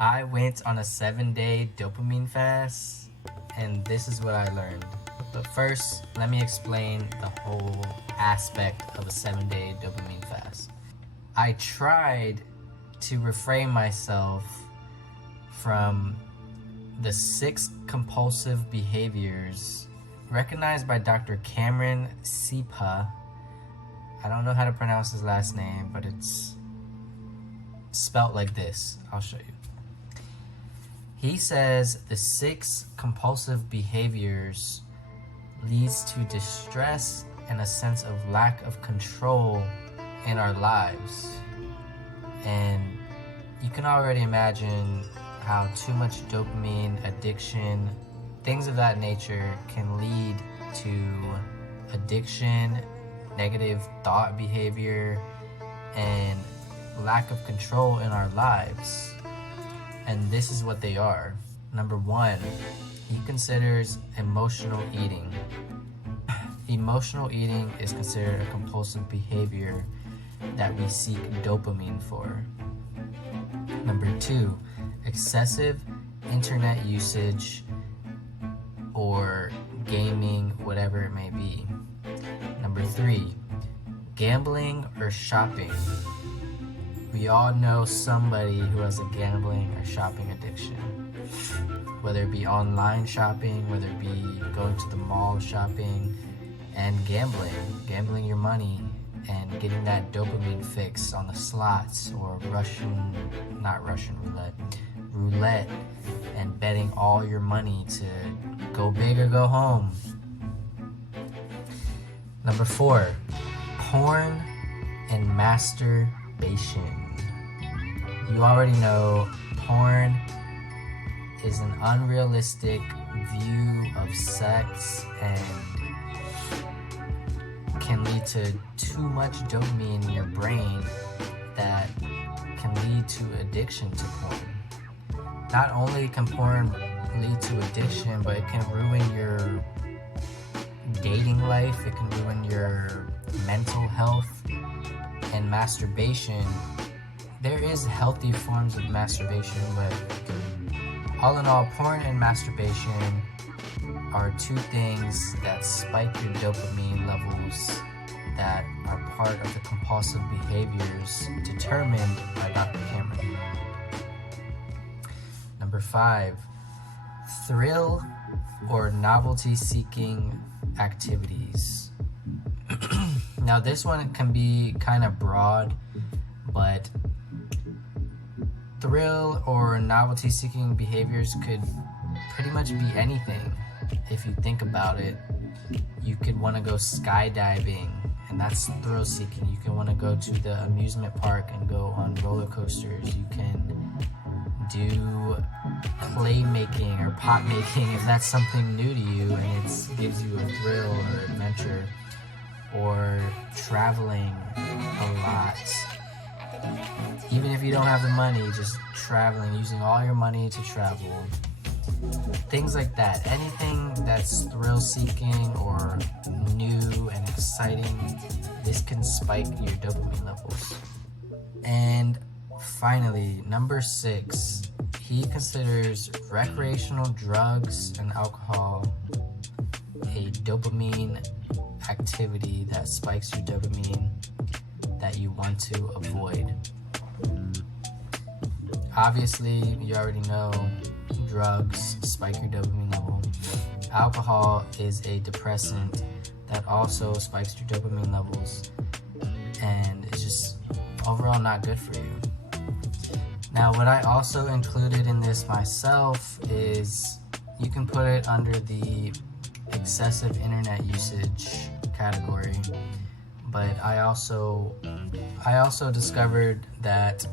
I went on a 7-day dopamine fast, and this is what I learned. But first, let me explain the whole aspect of a 7-day dopamine fast. I tried to refrain myself from the 6 compulsive behaviors recognized by Dr. Cameron Sipa. I don't know how to pronounce his last name, but it's spelt like this. I'll show you. He says the 6 compulsive behaviors leads to distress and a sense of lack of control in our lives. And you can already imagine how too much dopamine, addiction, things of that nature can lead to addiction, negative thought behavior, and lack of control in our lives. And this is what they are. Number 1, he considers emotional eating. Emotional eating is considered a compulsive behavior that we seek dopamine for. Number 2, excessive internet usage or gaming, whatever it may be. Number 3, gambling or shopping. We all know somebody who has a gambling or shopping addiction. Whether it be online shopping, whether it be going to the mall shopping, and gambling your money and getting that dopamine fix on the slots or roulette, and betting all your money to go big or go home. Number 4, porn and masturbation. You already know porn is an unrealistic view of sex and can lead to too much dopamine in your brain that can lead to addiction to porn. Not only can porn lead to addiction, but it can ruin your dating life, it can ruin your mental health. And masturbation, there is healthy forms of masturbation, but all in all, porn and masturbation are 2 things that spike your dopamine levels that are part of the compulsive behaviors determined by Dr. Cameron. Number 5, thrill or novelty-seeking activities. Now this one can be kind of broad, but thrill or novelty-seeking behaviors could pretty much be anything. If you think about it, you could want to go skydiving, and that's thrill-seeking. You can want to go to the amusement park and go on roller coasters. You can do clay making or pot making if that's something new to you and it gives you a thrill or adventure. Or traveling a lot. Even if you don't have the money, just traveling, using all your money to travel. Things like that. Anything that's thrill-seeking or new and exciting, this can spike your dopamine levels. And finally, number 6, he considers recreational drugs and alcohol a dopamine activity that spikes your dopamine that you want to avoid. Obviously, you already know drugs spike your dopamine level. Alcohol is a depressant that also spikes your dopamine levels, and it's just overall not good for you. Now, what I also included in this myself is you can put it under the excessive internet usage category, but I also discovered that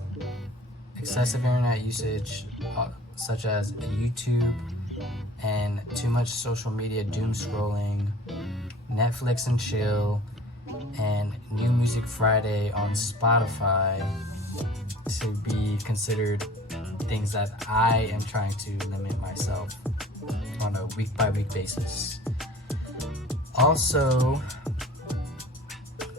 excessive internet usage, such as YouTube and too much social media doom scrolling, Netflix and chill, and New Music Friday on Spotify, to be considered things that I am trying to limit myself on a week-by-week basis. Also,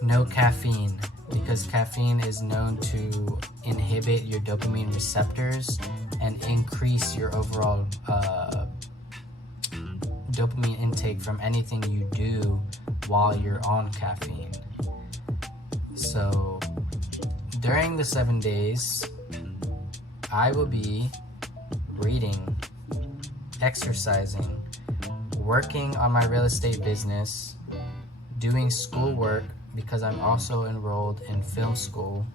no caffeine, because caffeine is known to inhibit your dopamine receptors and your overall dopamine intake from anything you do while you're on caffeine. So during the 7 days, I will be reading, exercising, working on my real estate business, doing schoolwork because I'm also enrolled in film school,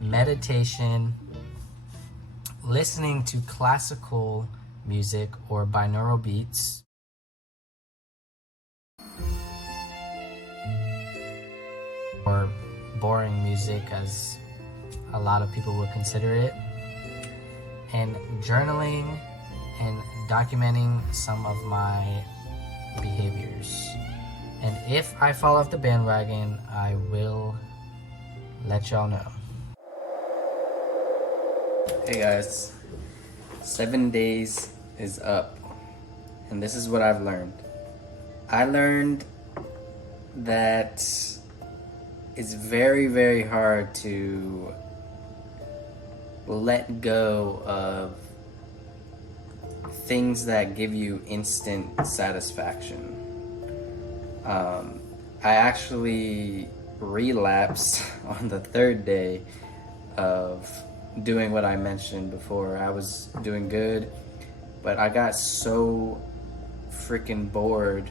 meditation, listening to classical music or binaural beats, or boring music as a lot of people would consider it, and journaling and documenting some of my behaviors. And if I fall off the bandwagon, I will let y'all know. Hey guys, 7 days is up, and this is what I've learned. I learned that it's very, very hard to let go of things that give you instant satisfaction. I actually relapsed on the 3rd day of doing what I mentioned before. I was doing good, but I got so freaking bored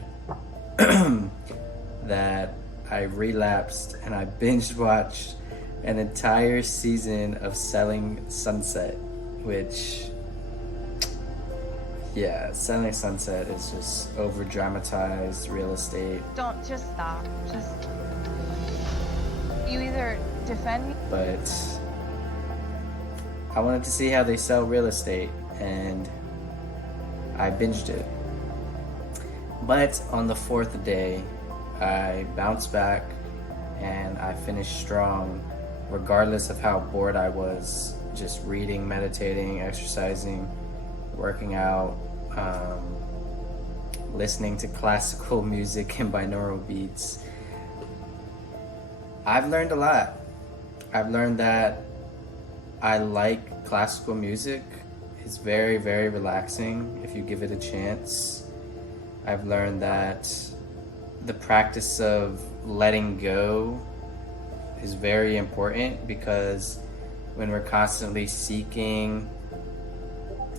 that I relapsed and I binge watched an entire season of Selling Sunset, which, yeah, Selling Sunset is just over dramatized real estate. Don't just stop. Just, you either defend me. But I wanted to see how they sell real estate, and I binged it. But on the 4th day, I bounced back and I finished strong, regardless of how bored I was, just reading, meditating, exercising, working out, listening to classical music and binaural beats. I've learned a lot. I've learned that I like classical music. It's very, very relaxing if you give it a chance. I've learned that the practice of letting go is very important, because when we're constantly seeking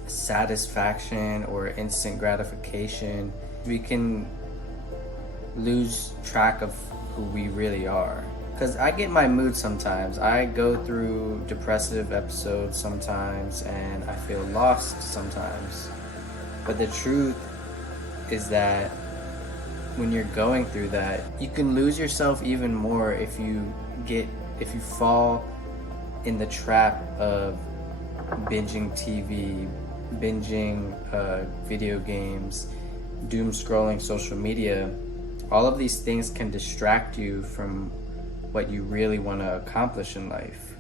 satisfaction or instant gratification, we can lose track of who we really are. Because I get my mood sometimes. I go through depressive episodes sometimes, and I feel lost sometimes. But the truth is that when you're going through that, you can lose yourself even more if you fall in the trap of binging TV, binging video games, doom scrolling social media. All of these things can distract you from what you really want to accomplish in life.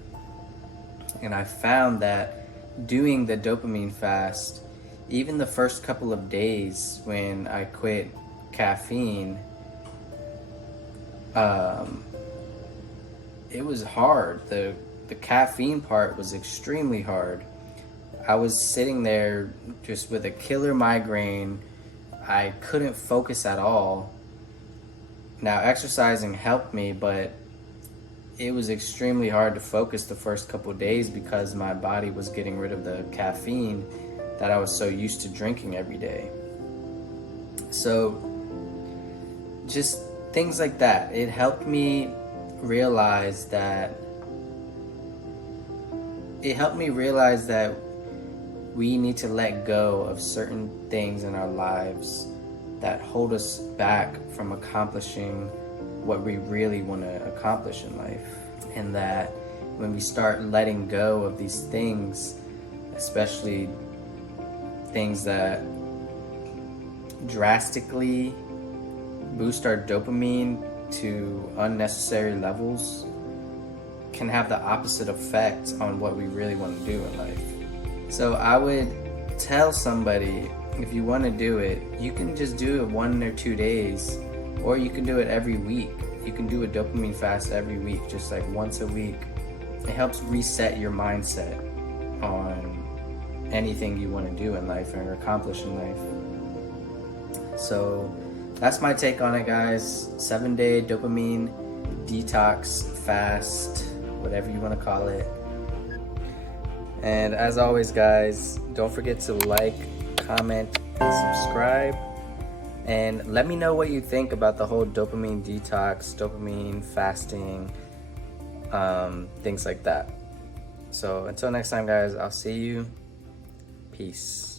And I found that doing the dopamine fast, even the first couple of days when I quit caffeine, it was hard. The caffeine part was extremely hard. I was sitting there just with a killer migraine. I couldn't focus at all. Now, exercising helped me, but it was extremely hard to focus the first couple of days because my body was getting rid of the caffeine that I was so used to drinking every day. So just things like that. It helped me realize that we need to let go of certain things in our lives that hold us back from accomplishing what we really want to accomplish in life. And that when we start letting go of these things, especially things that drastically boost our dopamine to unnecessary levels, can have the opposite effect on what we really want to do in life. So I would tell somebody, if you want to do it, you can just do it 1 or 2 days, or you can do it every week. You can do a dopamine fast every week, just like once a week. It helps reset your mindset on anything you want to do in life or accomplish in life. So that's my take on it, guys. 7-day dopamine detox fast, whatever you want to call it. And as always, guys, don't forget to like, comment, and subscribe. And let me know what you think about the whole dopamine detox, dopamine fasting, things like that. So until next time, guys, I'll see you. Peace.